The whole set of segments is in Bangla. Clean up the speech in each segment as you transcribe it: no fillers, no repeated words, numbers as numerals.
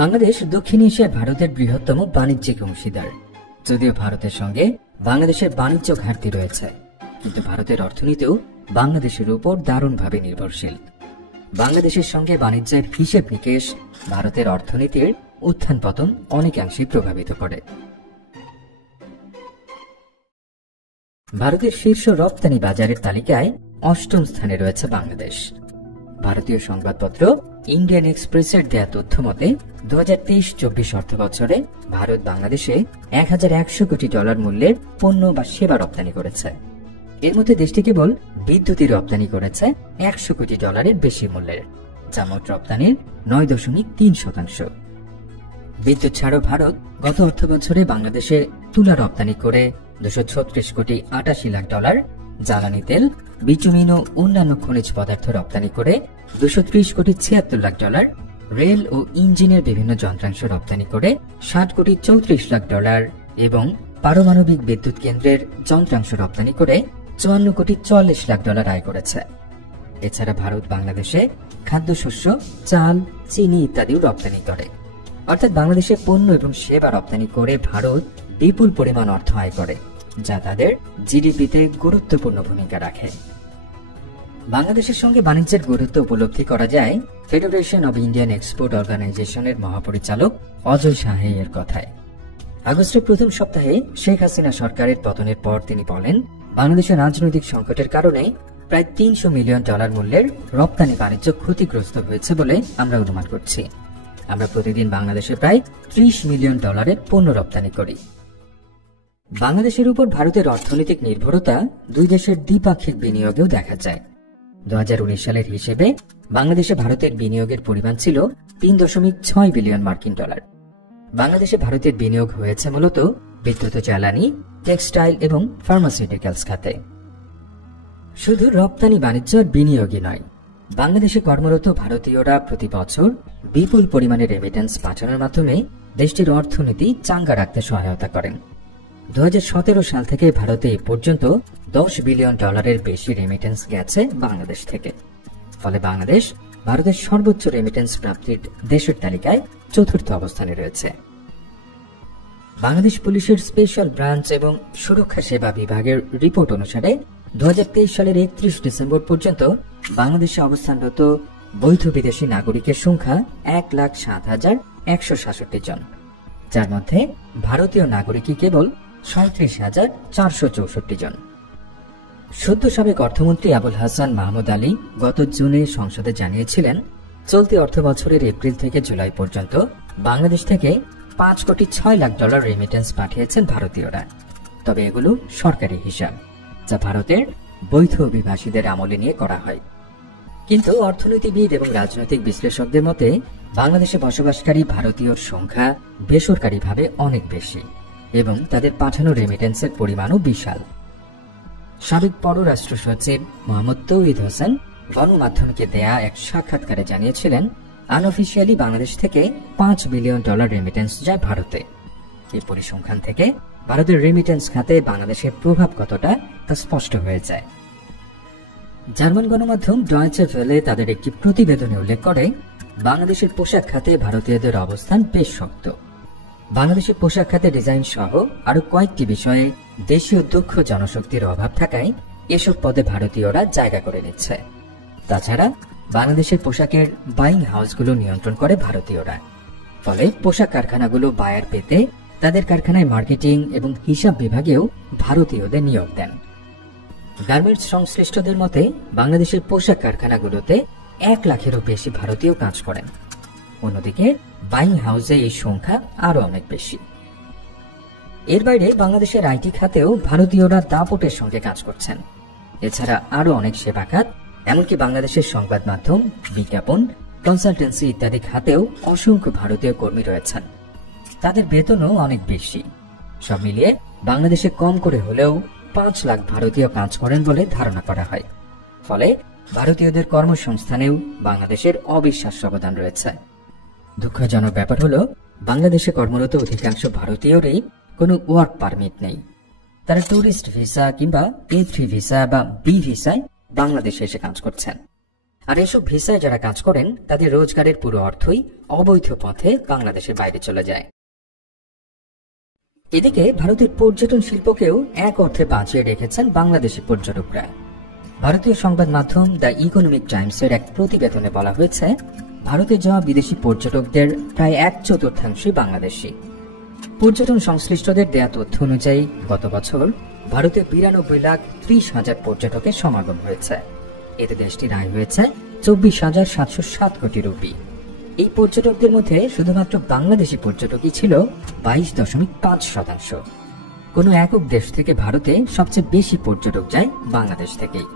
বাংলাদেশ দক্ষিণ এশিয়ার ভারতের বৃহত্তম বাণিজ্যিক অংশীদার। যদিও ভারতের সঙ্গে বাংলাদেশের বাণিজ্য ঘাটতি রয়েছে, কিন্তু ভারতের অর্থনীতিও বাংলাদেশের উপর দারুণভাবে নির্ভরশীল। বাংলাদেশের সঙ্গে বাণিজ্যের হিসেব নিকেশ ভারতের অর্থনীতির উত্থান পতন অনেকাংশে প্রভাবিত করে। ভারতের শীর্ষ রপ্তানি বাজারের তালিকায় ৮ম স্থানে রয়েছে বাংলাদেশ। ভারতীয় সংবাদপত্র ইন্ডিয়ান এক্সপ্রেসের দেয়া তথ্য মতে ২০২৩-২৪ অর্থবছরে ভারত বাংলাদেশে ১,১০০ কোটি ডলার মূল্যের পণ্য বা সেবা রপ্তানি করেছে। এর মধ্যে দেশটি কেবল বিদ্যুৎই রপ্তানি করেছে ১০০ কোটি ডলারের বেশি মূল্যের, যা মোট রপ্তানির ৯.৩%। বিদ্যুৎ ছাড়াও ভারত গত অর্থবছরে বাংলাদেশে তুলা রপ্তানি করে ২৩৬ কোটি ৮৮ লাখ ডলার, জ্বালানি তেল, বিটুমিন ও অন্যান্য খনিজ পদার্থ রপ্তানি করে ২৩০ কোটি ৭৬ লাখ ডলার, রেল ও ইঞ্জিনের বিভিন্ন যন্ত্রাংশ রপ্তানি করে ৬০ কোটি ৩৪ লাখ ডলার এবং পারমাণবিক বিদ্যুৎ কেন্দ্রের যন্ত্রাংশ রপ্তানি করে ৫৪ কোটি ৪৪ লাখ ডলার আয় করেছে। এছাড়া ভারত বাংলাদেশে খাদ্যশস্য, চাল, চিনি ইত্যাদিও রপ্তানি করে। অর্থাৎ বাংলাদেশে পণ্য এবং সেবা রপ্তানি করে ভারত বিপুল পরিমাণ অর্থ আয় করে, যা তাদের জিডিপিতে গুরুত্বপূর্ণ ভূমিকা রাখে। বাংলাদেশের সঙ্গে বাণিজ্যের গুরুত্ব উপলব্ধি করা যায় ফেডারেশন অব ইন্ডিয়ান এক্সপোর্ট অর্গানাইজেশনের মহাপরিচালক অজয় সাহে এর কথায়। আগস্টের প্রথম সপ্তাহে শেখ হাসিনা সরকারের পতনের পর তিনি বলেন, বাংলাদেশের রাজনৈতিক সংকটের কারণে প্রায় ৩০০ মিলিয়ন ডলার মূল্যের রপ্তানি বাণিজ্য ক্ষতিগ্রস্ত হয়েছে বলে আমরা অনুমান করছি। আমরা প্রতিদিন বাংলাদেশে প্রায় ৩০ মিলিয়ন ডলারের পণ্য রপ্তানি করি। বাংলাদেশের উপর ভারতের অর্থনৈতিক নির্ভরতা দুই দেশের দ্বিপাক্ষিক বিনিয়োগেও দেখা যায়। ২০১৯ সালের হিসেবে বাংলাদেশে ভারতের বিনিয়োগের পরিমাণ ছিল ৩.৬ বিলিয়ন মার্কিন ডলার। বাংলাদেশে ভারতের বিনিয়োগ হয়েছে মূলত বিদ্যুৎ, জ্বালানি, টেক্সটাইল এবং ফার্মাসিউটিক্যালস খাতে। শুধু রপ্তানি বাণিজ্য আর বিনিয়োগই নয়, বাংলাদেশে কর্মরত ভারতীয়রা প্রতি বছর বিপুল পরিমাণে রেমিটেন্স পাঠানোর মাধ্যমে দেশটির অর্থনীতি চাঙ্গা রাখতে সহায়তা করেন। ২০১৭ সাল থেকে ভারতে এ পর্যন্ত ১০ বিলিয়ন ডলারের বেশি রেমিটেন্স গেছে বাংলাদেশ থেকে। ফলে বাংলাদেশ ভারতের সর্বোচ্চ রেমিটেন্স প্রাপ্তির দেশের তালিকায় ৪র্থ অবস্থানে রয়েছে। বাংলাদেশ পুলিশের স্পেশাল ব্রাঞ্চ এবং সুরক্ষা সেবা বিভাগের রিপোর্ট অনুসারে ২০২৩ সালের ৩১ ডিসেম্বর পর্যন্ত বাংলাদেশে অবস্থানরত বৈধ বিদেশি নাগরিকের সংখ্যা ১,০৭,১৬৭ জন, যার মধ্যে ভারতীয় নাগরিকই কেবল ৩৭,৪৬৪ জন। সদ্য সাবেক অর্থমন্ত্রী আবুল হাসান মাহমুদ আলী গত জুনে সংসদে জানিয়েছিলেন, চলতি অর্থবছরের এপ্রিল থেকে জুলাই পর্যন্ত বাংলাদেশ থেকে ৫ কোটি ৬ লাখ ডলার রেমিটেন্স পাঠিয়েছেন ভারতীয়রা। তবে এগুলো সরকারি হিসাব, যা ভারতের বৈধ অভিবাসীদের আমলে নিয়ে করা হয়। কিন্তু অর্থনীতিবিদ এবং রাজনৈতিক বিশ্লেষকদের মতে বাংলাদেশে বসবাসকারী ভারতীয়র সংখ্যা বেসরকারিভাবে অনেক বেশি এবং তাদের পাঠানো রেমিটেন্সের পরিমাণও বিশাল। সাবেক পররাষ্ট্র সচিব মোহাম্মদ তৌহিদ হোসেন গণমাধ্যমকে দেয়া এক সাক্ষাৎকারে জানিয়েছিলেন, আনঅফিসিয়ালি বাংলাদেশ থেকে ৫ বিলিয়ন ডলার রেমিটেন্স যায় ভারতে। এই পরিসংখ্যান থেকে ভারতের রেমিটেন্স খাতে বাংলাদেশের প্রভাব কতটা তা স্পষ্ট হয়ে যায়। জার্মান গণমাধ্যম ডয়েচে ভেলে তাদের একটি প্রতিবেদনে উল্লেখ করে, বাংলাদেশের পোশাক খাতে ভারতীয়দের অবস্থান বেশ শক্ত। বাংলাদেশের পোশাক খাতে ডিজাইন সহ আরো কয়েকটি বিষয়ে দেশীয় দক্ষ জনশক্তির অভাব থাকায় এসব পদে ভারতীয়রা জায়গা করে নিচ্ছে। তাছাড়া বাংলাদেশের পোশাকের বাইং হাউসগুলো নিয়ন্ত্রণ করে ভারতীয়রা। ফলে পোশাক কারখানাগুলো বায়ার পেতে তাদের কারখানায় মার্কেটিং এবং হিসাব বিভাগেও ভারতীয়দের নিয়োগ দেন। গার্মেন্টস সংশ্লিষ্টদের মতে বাংলাদেশের পোশাক কারখানাগুলোতে ১ লাখেরও বেশি ভারতীয় কাজ করেন। অন্যদিকে বাইং হাউসে এই সংখ্যা আরো অনেক বেশি। এর বাইরে বাংলাদেশের আইটি খাতেও ভারতীয়রা দাপটের সঙ্গে কাজ করছেন। এছাড়া আরো অনেক সেবা খাত, এমনকি বাংলাদেশের সংবাদ মাধ্যম, বিজ্ঞাপন, কনসালটেন্সি ইত্যাদি খাতেও অসংখ্য ভারতীয় কর্মী রয়েছেন। তাদের বেতনও অনেক বেশি। সব মিলিয়ে বাংলাদেশে কম করে হলেও ৫ লাখ ভারতীয় কাজ করেন বলে ধারণা করা হয়। ফলে ভারতীয়দের কর্মসংস্থানেও বাংলাদেশের অবিশ্বাস্য অবদান রয়েছে। দুঃখজনক ব্যাপার হলো, বাংলাদেশে কর্মরত অধিকাংশ ভারতীয়রই কোনো ওয়ার্ক পারমিট নেই। তারা ট্যুরিস্ট ভিসা কিংবা A3 ভিসা বা B ভিসায় বাংলাদেশে এসে কাজ করছেন। আর এসব ভিসায় যারা কাজ করেন তাদের রোজগারের পুরো অর্থই অবৈধ পথে বাংলাদেশের বাইরে চলে যায়। এদিকে ভারতের পর্যটন শিল্পকেও এক অর্থে বাঁচিয়ে রেখেছেন বাংলাদেশি পর্যটকরা। ভারতীয় সংবাদ মাধ্যম দ্য ইকোনমিক টাইমসের এক প্রতিবেদনে বলা হয়েছে, ভারতে যাওয়া বিদেশি পর্যটকদের প্রায় 1/4 বাংলাদেশি। পর্যটন সংশ্লিষ্টদের দেয়া তথ্য অনুযায়ী গত বছর ভারতে 92,30,000 পর্যটকের সমাগম হয়েছে। এতে দেশটির আয় হয়েছে 24,707 কোটি রুপি। এই পর্যটকদের মধ্যে শুধুমাত্র বাংলাদেশি পর্যটকই ছিল 22.5%। কোনো একক দেশ থেকে ভারতে সবচেয়ে বেশি পর্যটক যায় বাংলাদেশ থেকেই।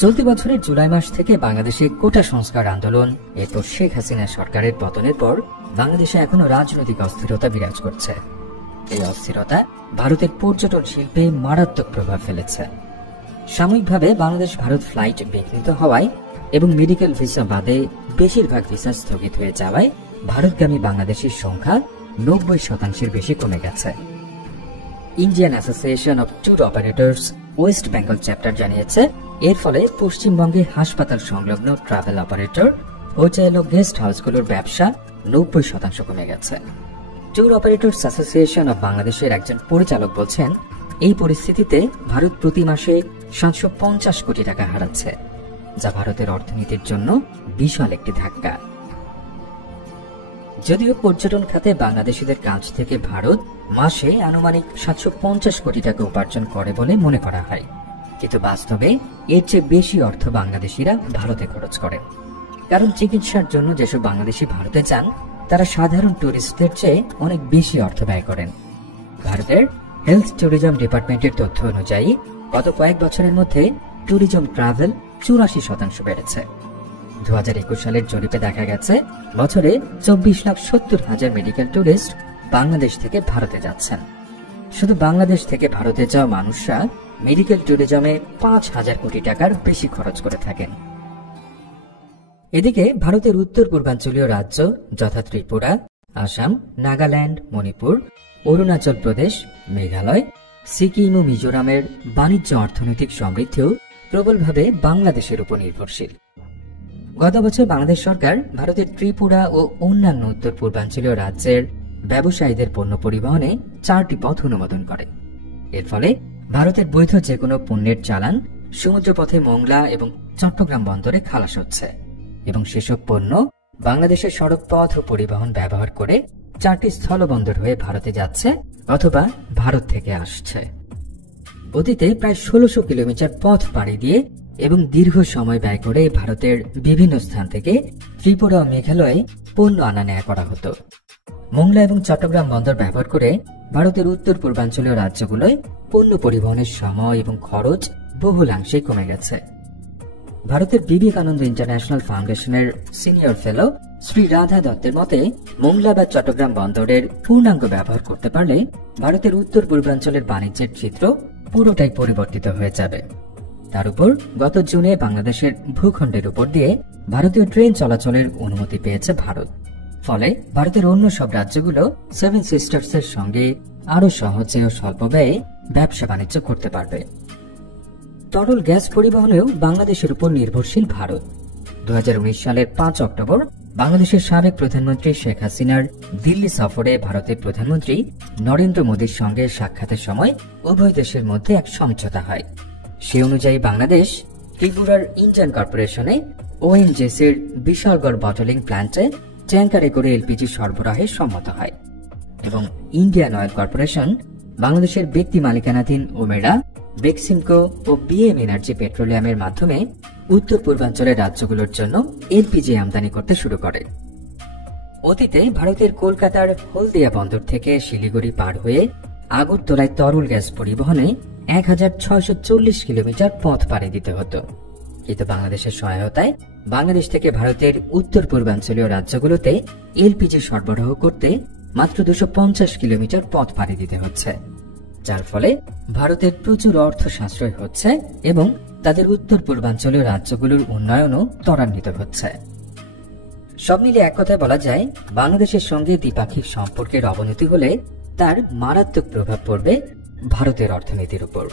চলতি বছরের জুলাই মাস থেকে বাংলাদেশে কোটা সংস্কার আন্দোলন, এরপর শেখ হাসিনা সরকারের পতনের পর বাংলাদেশে এখনো রাজনৈতিক অস্থিরতা বিরাজ করছে। এই অস্থিরতা ভারতের পর্যটন শিল্পে মারাত্মক প্রভাব ফেলেছে। সাময়িকভাবে বাংলাদেশ ভারত ফ্লাইট বিঘ্নিত হওয়ায় এবং মেডিকেল ভিসা বাদে বেশিরভাগ ভিসা স্থগিত হয়ে যাওয়ায় ভারতগামী বাংলাদেশের সংখ্যা 90% বেশি কমে গেছে। Indian association of tour operators West Bengal chapter জানিয়েছে, এর ফলে পশ্চিমবঙ্গে হাসপাতাল সংলগ্ন ট্রাভেল অপারেটর, হোটেল ও গেস্ট হাউসগুলোর ব্যবসা 90% কমে গেছে। ট্যুর অপারেটর্স অ্যাসোসিয়েশন অব বাংলাদেশের একজন পরিচালক বলছেন, এই পরিস্থিতিতে ভারত প্রতি মাসে 750 কোটি টাকা হারাচ্ছে, যা ভারতের অর্থনীতির জন্য বিশাল একটি ধাক্কা। যদিও পর্যটন খাতে বাংলাদেশিদের কাছ থেকে ভারত মাসে আনুমানিক 750 কোটি টাকা উপার্জন করে বলে মনে করা হয়, কিন্তু বাস্তবে এর চেয়ে বেশি অর্থ বাংলাদেশিরা ভারতে খরচ করেন। কারণ চিকিৎসার জন্য যেসব বাংলাদেশি ভারতে যান তারা সাধারণ টুরিস্টদের চেয়ে অনেক বেশি অর্থ ব্যয় করেন। ভারতের হেলথ ট্যুরিজম ডিপার্টমেন্টের তথ্য অনুযায়ী গত কয়েক বছরের মধ্যে ট্যুরিজম ট্রাভেল 84% বেড়েছে। 2021 সালের জরিপে দেখা গেছে, বছরে 24,70,000 মেডিকেল ট্যুরিস্ট বাংলাদেশ থেকে ভারতে যাচ্ছেন। শুধু বাংলাদেশ থেকে ভারতে যাওয়া মানুষরা মেডিকেল ট্যুরিজমে 5,000 কোটি টাকার বেশি খরচ করে থাকেন। এদিকে ভারতের উত্তর পূর্বাঞ্চলীয় রাজ্য যথা ত্রিপুরা, আসাম, নাগাল্যান্ড, মণিপুর, অরুণাচল প্রদেশ, মেঘালয়, সিকিম ও মিজোরামের বাণিজ্য অর্থনৈতিক সমৃদ্ধিও প্রবলভাবে বাংলাদেশের উপর নির্ভরশীল। গত বছর বাংলাদেশ সরকার ভারতের ত্রিপুরা ও অন্যান্য উত্তর পূর্বাঞ্চলীয় রাজ্যের ব্যবসায়ীদের পণ্য পরিবহনে 4টি পথ অনুমোদন করে। এর ফলে ভারতের বৈধ যে কোনো পণ্যের চালান সমুদ্রপথে মোংলা এবং চট্টগ্রাম বন্দরে খালাস হচ্ছে এবং সেসব পণ্য বাংলাদেশের সড়ক পথ ও পরিবহন ব্যবহার করে 4টি স্থলবন্দর হয়ে ভারতে যাচ্ছে অথবা ভারত থেকে আসছে। অতীতে প্রায় 1600 কিলোমিটার পথ পাড়ি দিয়ে এবং দীর্ঘ সময় ব্যয় করে ভারতের বিভিন্ন স্থান থেকে ত্রিপুরা ও মেঘালয়ে পণ্য আনা নেয়া করা হতো। মোংলা এবং চট্টগ্রাম বন্দর ব্যবহার করে ভারতের উত্তর পূর্বাঞ্চলীয় রাজ্যগুলোয় পণ্য পরিবহনের সময় এবং খরচ বহুলাংশে কমে গেছে। ভারতের বিবেকানন্দ ইন্টারন্যাশনাল ফাউন্ডেশনের সিনিয়র ফেলো শ্রী রাধা দত্তের মতে, মোংলা বা চট্টগ্রাম বন্দরের পূর্ণাঙ্গ ব্যবহার করতে পারলে ভারতের উত্তর পূর্বাঞ্চলের বাণিজ্যের চিত্র পুরোটাই পরিবর্তিত হয়ে যাবে। তার উপর গত জুনে বাংলাদেশের ভূখণ্ডের উপর দিয়ে ভারতীয় ট্রেন চলাচলের অনুমতি পেয়েছে ভারত। ফলে ভারতের অন্য সব রাজ্যগুলো সেভেন সিস্টার্স এর সঙ্গে আরো সহজে ও স্বল্প ব্যয়ে ব্যবসা বাণিজ্য করতে পারবে। তরল গ্যাস পরিবহনেও বাংলাদেশের উপর নির্ভরশীল ভারত। 2019 সালের 5 অক্টোবর বাংলাদেশের সাবেক প্রধানমন্ত্রী শেখ হাসিনার দিল্লি সফরে ভারতের প্রধানমন্ত্রী নরেন্দ্র মোদীর সঙ্গে সাক্ষাতের সময় উভয় দেশের মধ্যে এক সমঝোতা হয়। সে অনুযায়ী বাংলাদেশ ত্রিপুরার ইন্ডিয়ান কর্পোরেশনে ওএনজিসির বিশালগড় বটলিং প্ল্যান্টে ট্যাঙ্কারে করে এলপিজি সরবরাহে সম্মত হয় এবং ইন্ডিয়ান অয়েল কর্পোরেশন বাংলাদেশের ব্যক্তি মালিকানাধীন ওমেরা, বেক্সিমকো ও বিএম এনার্জি পেট্রোলিয়ামের মাধ্যমে উত্তর পূর্বাঞ্চলের রাজ্যগুলোর জন্য এলপিজি আমদানি করতে শুরু করে। অতীতে ভারতের কলকাতার হলদিয়া বন্দর থেকে শিলিগুড়ি পার হয়ে আগরতলায় তরল গ্যাস পরিবহনে 1640 কিলোমিটার পথ পাড়ি দিতে হতো, কিন্তু বাংলাদেশের সহায়তায় বাংলাদেশ থেকে ভারতের উত্তর পূর্বাঞ্চলীয় রাজ্যগুলোতে এলপিজি সরবরাহ করতে মাত্র 250 কিলোমিটার পথ পাড়ি দিতে হচ্ছে, যার ফলে ভারতের প্রচুর অর্থ সাশ্রয় হচ্ছে এবং তাদের উত্তর পূর্বাঞ্চলীয় রাজ্যগুলোর উন্নয়নও ত্বরান্বিত হচ্ছে। সব মিলে এক কথায় বলা যায়, বাংলাদেশের সঙ্গে দ্বিপাক্ষিক সম্পর্কের অবনতি হলে তার মারাত্মক প্রভাব পড়বে ভারতের অর্থনীতির উপর।